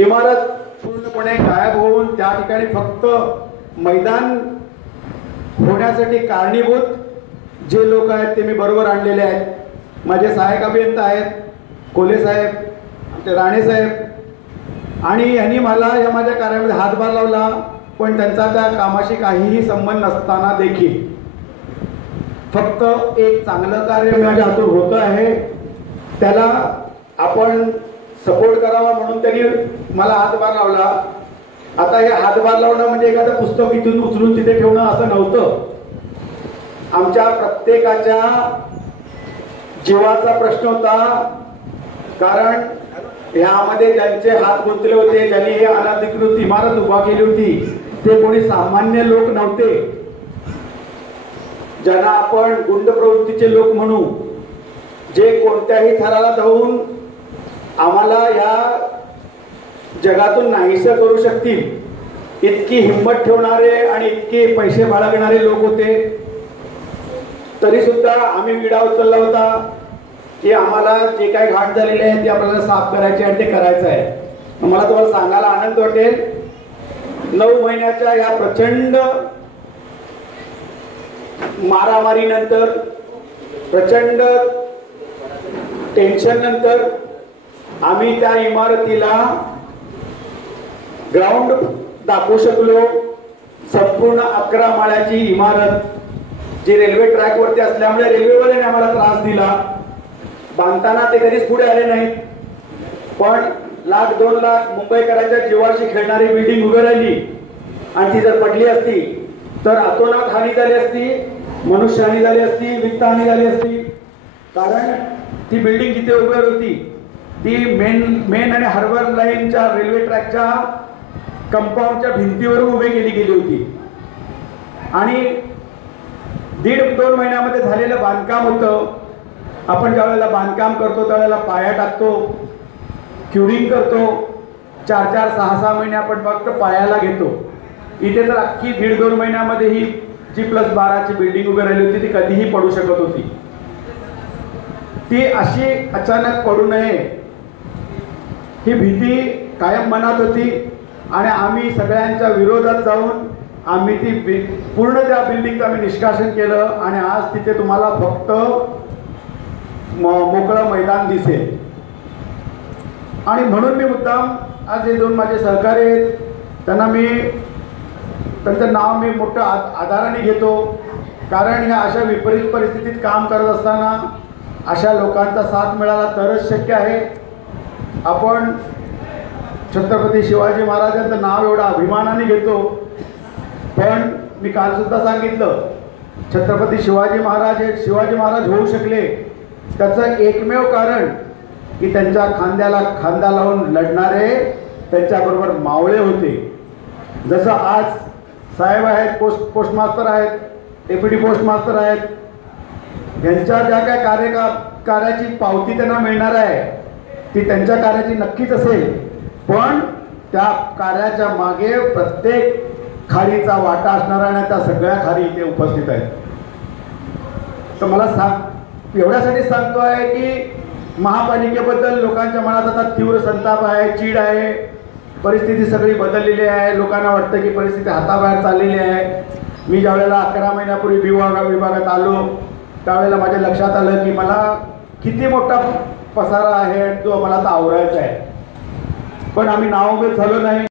इमारत पूर्णपणे गायब होऊन त्या ठिकाणी फक्त मैदान होण्यासाठी कारणीभूत जे लोक आहेत ते मी बरोबर आणलेले आहेत. माझे सहाय्यक अभियंता आहेत, कोले साहेब, ते राणे साहेब, आणि यांनी मला या माझ्या कार्यामध्ये हातभार लावला. पण त्यांचा त्या कामाशी काहीही संबंध नसताना देखील फक्त एक चांगलं कार्य माझ्या हातून होतं आहे, त्याला आपण सपोर्ट करावा म्हणून त्यांनी मला हातभार लावला. आता हे हातभार लावणं म्हणजे एखादं पुस्तक इथून उचलून तिथे ठेवणं असं नव्हतं. आमच्या प्रत्येकाच्या जीवाचा प्रश्न होता. कारण ह्यामध्ये ज्यांचे हात गुंतले होते, ज्यांनी हे अनधिकृत इमारत उभा केली होती, ते कोणी सामान्य लोक नव्हते. ज्यांना आपण गुंड प्रवृत्तीचे लोक म्हणू, जे कोणत्याही थराला धावून आम्हाला या जगातून नाहीसं करू शकतील इतकी हिंमत ठेवणारे आणि इतके पैसे बाळगणारे लोक होते. तरी सुद्धा आम्ही विडा उचलला होता की आम्हाला जे काही घाट झालेले आहे ते आपल्याला साफ करायचे आणि ते करायचं आहे. मला तुम्हाला सांगायला आनंद वाटेल, 9 महिन्याच्या या प्रचंड मारामारी नंतर, प्रचंड टेन्शन नंतर आम्ही त्या इमारतीला ग्राउंड दाखवू शकलो. संपूर्ण 11 माळ्याची इमारत जी रेल्वे ट्रॅक वरती असल्यामुळे रेल्वेवाल्याने आम्हाला त्रास दिला. बांधताना ते कधीच पुढे आले नाहीत, पण 1,00,000-2 लाख मुंबईकरांच्या जीवाशी खेळणारी बिल्डिंग उभी राहिली आणि ती जर पडली असती तर अतोनात हानी झाली असती, मनुष्यहानी झाली असती, वित्तहानी झाली असती. कारण ती बिल्डिंग जिथे उभी होती ती मेन आणि हार्बर लाईनच्या रेल्वे ट्रॅकच्या कंपाऊंडच्या भिंतीवर उभी केली गेली होती. आणि 1.5-2 महिन्यामध्ये झालेलं बांधकाम होतं. आपण ज्या वेळेला बांधकाम करतो त्यावेळेला पाया टाकतो, क्युरिंग करतो, 4-4, 6-6 महिने आपण फक्त पायाला घेतो. इथे तर अख्खी 1.5-2 महिन्यामध्ये ही G+12 बिल्डिंग उभी राहिली होती. ती कधीही पडू शकत होती. ती अशी अचानक पडू नये ही भीती कायम मनात होती आणि आम्ही सगळ्यांच्या विरोधात जाऊन आम्ही ती पूर्ण त्या बिल्डिंगचं आम्ही निष्कासन केलं. आणि आज तिथे तुम्हाला फक्त मोकळं मैदान दिसेल. आणि म्हणून मी मुद्दाम आज हे 2 माझे सहकारी आहेत त्यांना मी त्यांचं नाव मी मोठं आदराने घेतो. कारण ह्या अशा विपरीत परिस्थितीत काम करत असताना अशा लोकांचा साथ मिळाला तरच शक्य आहे. आपण छत्रपती शिवाजी महाराजांचं नाव एवढं अभिमानाने घेतो, पण मी काल सुद्धा सांगितलं छत्रपती शिवाजी महाराज हे शिवाजी महाराज होऊ शकले त्याचं एकमेव कारण की त्यांच्या खांद्याला खांदा लावून लढणारे त्यांच्याबरोबर मावळे होते. जसं आज साहेब आहेत, पोस्ट मास्तर आहेत, डेप्युटी पोस्ट मास्टर आहेत, यांच्या ज्या काय कार्याची पावती त्यांना मिळणार आहे ती त्यांच्या कार्याची नक्कीच असेल. पण त्या कार्याच्या मागे प्रत्येक खारीचा वाटा असणार आणि त्या सगळ्या खारी इथे उपस्थित आहेत. तर मला एवढ्यासाठी सांगतोय की महापालिकेबद्दल लोकांच्या मनात आता तीव्र संताप आहे, चीड आहे. परिस्थिती सगळी बदललेली आहे. लोकांना वाटतं की परिस्थिती हाताबाहेर चाललेली आहे. मी ज्यावेळेला 11 महिन्यापूर्वी विभागात आलो त्यावेळेला माझ्या लक्षात आलं की मला किती मोठा पसारा आहे जो मला आता आवरायचा आहे. पण आम्ही नावोमेद झालो नाही.